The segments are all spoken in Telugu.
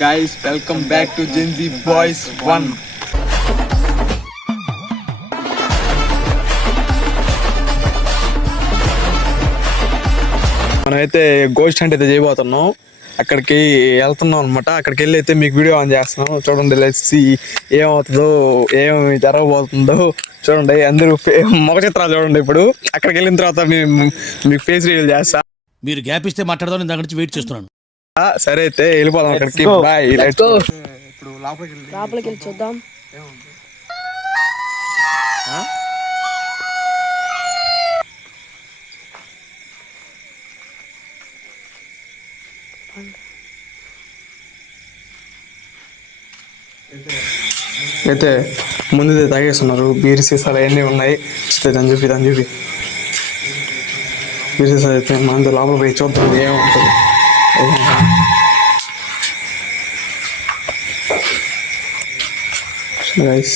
Guys, welcome back to Gen Z Boys 1. మనమైతే గోస్ట్ హంట్ అయితే చేయబోతున్నాం. అక్కడికి వెళ్తున్నాం అనమాట. అక్కడికి వెళ్ళి అయితే మీకు వీడియో ఆన్ చేస్తున్నాం. చూడండి, లెట్స్ ఏమవుతుందో, ఏమి జరగబోతుందో చూడండి. అందరూ ముఖ చిత్రాలు చూడండి. ఇప్పుడు అక్కడికి వెళ్ళిన తర్వాత మీకు ఫేస్ రివీల్ చేస్తా. మీరు గ్యాప్ ఇస్తే మాట్లాడదాం, దాని గురించి వెయిట్ చేస్తున్నాను. సరే అయితే వెళ్ళిపోదాం అక్కడికి. బాయ్. ఇప్పుడు లోపలికి వెళ్ళి చూద్దాం. అయితే ముందు తాగేస్తున్నారు. బీర్ సీసాలు అవన్నీ ఉన్నాయి. దాన్ని చూపి బీర్ సీసాలు అయితే మన లోపల పోయి చూద్దాం ఏముంటుంది. గైస్,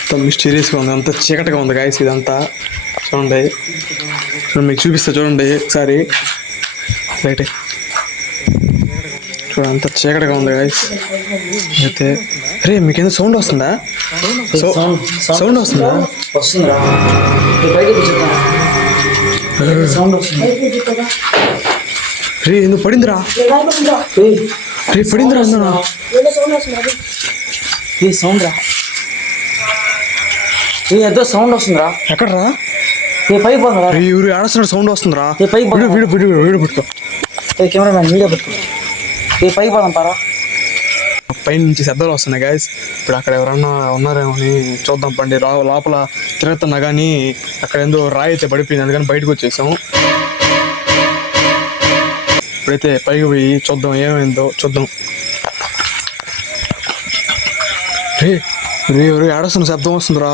అంత మిస్టీరియస్గా ఉంది, అంత చీకటిగా ఉంది గైస్. ఇదంతా చూడండి, మీకు చూపిస్తా చూడండి ఒకసారి. రైట్, చూడండి అంత చీకటిగా ఉంది గైస్. అయితే రే, మీకేదో సౌండ్ వస్తుందా? సౌండ్ వస్తుందా? రే, నువ్వు పడిందిరా. రే, పడిందిరా అన్నా. సౌండ్ రా, ఏదో సౌండ్ వస్తుందిరా. ఎక్కడరా? పైకి పోతుందా? ఎవరు ఆడుస్తున్నాడు, సౌండ్ వస్తుందిరా. వీడియో పెట్టుకో. కెమెరామ్యాన్ వీడియో పెట్టుకో. పైకి పోదాం పారా. పైన నుంచి శబ్దాలు వస్తున్నాయి గైస్. ఇప్పుడు అక్కడ ఎవరన్నా ఉన్నారేమో అని చూద్దాం పండి. లోపల తిరుగుతున్నా కానీ అక్కడ ఏందో రాయి అయితే పడిపోయింది, అందుకని బయటకు వచ్చేసాము. ఇప్పుడైతే పైకి పోయి చూద్దాం ఏమైందో చూద్దాం. రే రే, ఎవరు ఏడుస్తున్న శబ్దం వస్తుందిరా.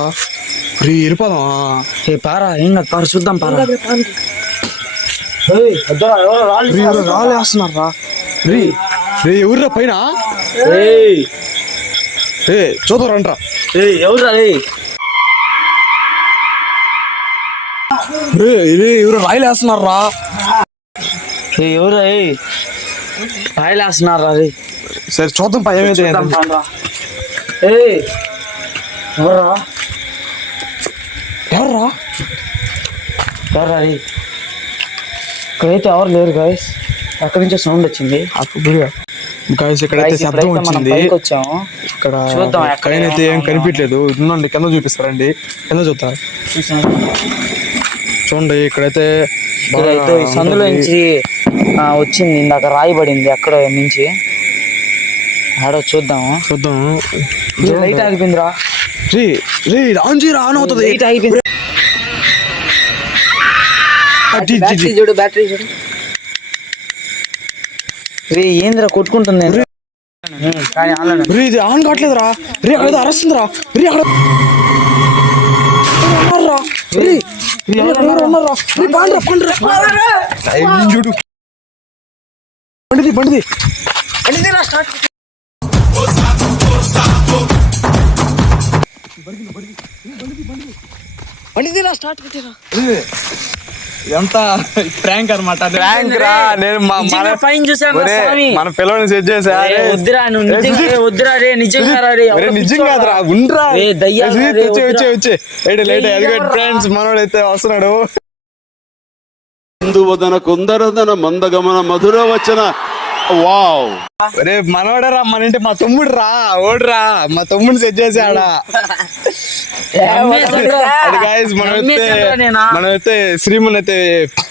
రే, వెళ్ళిపోదామా? పారా, ఏం కాదు పారా, చూద్దాం పారా. రాళ్ళు వేస్తున్నారా? రే రే, ఎవర్రా పైన? రే, చూద్దాం రండ్రా. ఎవరురా? రే, ఎవరు రాయలు వేస్తున్నారా? ఎవరు రాయలు వేస్తున్నారా? సరే చూద్దాం పై ఏమైతే. ఎవర్రా? ఎవర్రా? ఎవరా? ఇక్కడైతే ఎవరు లేరు గాయస్. అక్కడి నుంచే సౌండ్ వచ్చింది. గాయస్, ఇక్కడైతే శబ్దం వచ్చింది. ఇక్కడ అయితే ఏం కనిపించలేదు. ఉందండి, కింద చూపిస్తారండి. కింద చూస్తారు చూడండి. ఇక్కడైతే సందులో నుంచి వచ్చింది. ఇందాక రాయబడింది అక్కడ నుంచి. ఆడో చూద్దాం. లైట్ ఆగిపోయిందిరా. రే, ఆన్ అవుతుంది. లైట్ ఆగిపోయింది. చూడు, బ్యాటరీ చూడు. ఏంద్రా కొట్టుకుంటుంది? ఇది ఆన్ కావట్లేదురా. రే, అక్కడ అరస్తుందిరా. రే, అక్కడ చూడు. బండిది ఇదంతా ప్రాంక్ అనమాట. పైన చూసాను, మన పిల్లల్ని సెట్ చేసా. నిజం కాదురా, ఉండ్రా. వచ్చే ఫ్రెండ్స్, మనోడైతే వస్తున్నాడు. హిందువదన కుందరదన మందగమన మధుర వచన. వావ్, రే మనోడరా, మన ఇంటి మా తమ్ముడు రా. ఓడ్రా, మా తమ్ముడిని సెట్ చేసాడా. మనమైతే శ్రీమన్ అయితే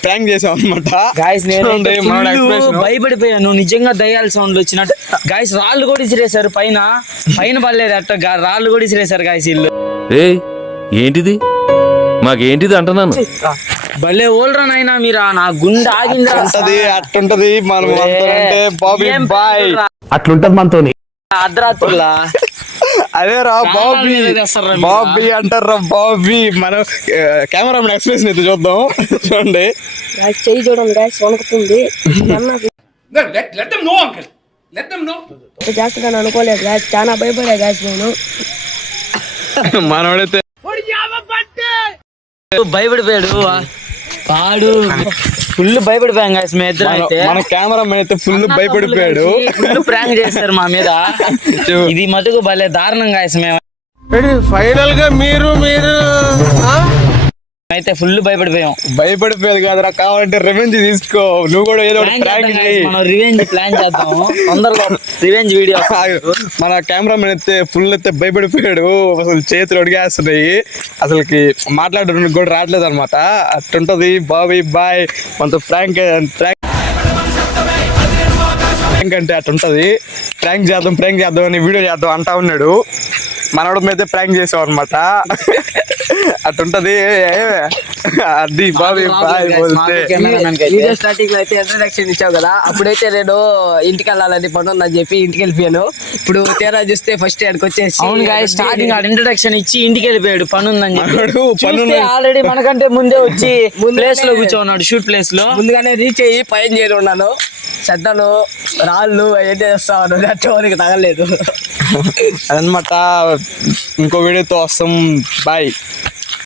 ప్రాంక్ చేసాం అనమాట. భయపడిపోయాను నిజంగా. దయ్యాల సౌండ్ వచ్చినట్టు గాయస్. రాళ్ళు కూడా ఇసిరేశారు పైన పడలేదు అట్ట. రాళ్ళు కూడా ఇసిరేశారు గాయస్ ఇల్లు. ఏంటిది మాకేంటిది అంటున్నాను. భలే ఓల్రా నాయనా మీరా. నా గుండె ఆగిందా. అట్టుంటది మనం అట్లుంటది మనతో అర్ధరాత్రులా. అదే రా బాబీ అంటారా. బాబీ, మనం కెమెరా ఎక్స్ప్రెషన్ అయితే చూద్దాం. చూడండి, చెయ్యి చూడండి గాయస్, వణుకుతుంది. చేస్తాను అనుకోలేదు గాయస్, చాలా భయపడే గాయస్ నేను. మనోడైతే భయపడిపోయాడు పాడు. ఫుల్ భయపడిపోయాం గాయస్ మేము ఇద్దరం అయితే మన కెమెరామెన్ అయితే ఫుల్ భయపడిపోయాడు. ఫుల్ ప్రాంక్ చేస్తారు మా మీద. ఇది మటుకు భలే దారుణం గాయస్. మేము ఫైనల్ గా మీరు అయితే ఫుల్ భయపడిపోయాం. భయపడిపోయేది కాదురా, కావాలంటే రివెంజ్ తీసుకో, నువ్వు కూడా ఏదో ప్రాంక్ చేయి. మనం రివెంజ్ ప్లాన్ చేద్దాం తొందరగా, రివెంజ్ వీడియో. మన కెమెరామెన్ అయితే ఫుల్ అయితే భయపడిపోయాడు, అసలు చేతులు అడిగేస్తున్నాయి, అసలుకి మాట్లాడడానికి కూడా రావట్లేదు అనమాట. అట్టుంటది బాబీ బాయ్ మనతో ప్రాంక్ అంటే అట్టుంటది. ప్రాంక్ చేద్దాం అని వీడియో చేద్దాం అంటా ఉన్నాడు. మనోడు మీద ప్రాంక్ చేసాం అనమాట. అట్టుంటది. అది బాబీ బాయ్ పోతే వీడియో స్టార్టింగ్ లో అయితే ఇంట్రడక్షన్ ఇచ్చావు కదా, అప్పుడైతే నేను ఇంటికి వెళ్ళాలని పని ఉందని చెప్పి ఇంటికి వెళ్ళిపోయాను. ఇప్పుడు తీరా చూస్తే ఫస్ట్ ఇక్కడికి వచ్చేసి అవును గాయస్, స్టార్టింగ్ ఇంట్రడక్షన్ ఇచ్చి ఇంటికి వెళ్ళిపోయాడు పని ఉందని మనోడు చెప్పి. ఆల్రెడీ మనకంటే ముందే వచ్చి ప్లేస్ లో కూర్చోన్నాడు, షూట్ ప్లేస్ లో. ముందుగానే రీచ్ అయ్యి పైన చేరి ఉన్నాను. చెద్దలు రాళ్ళు అవన్నీ చేస్తాను, వారికి తగలేదు. అదనమాట. ఇంకో వీడియోతో వస్తాం. బాయ్.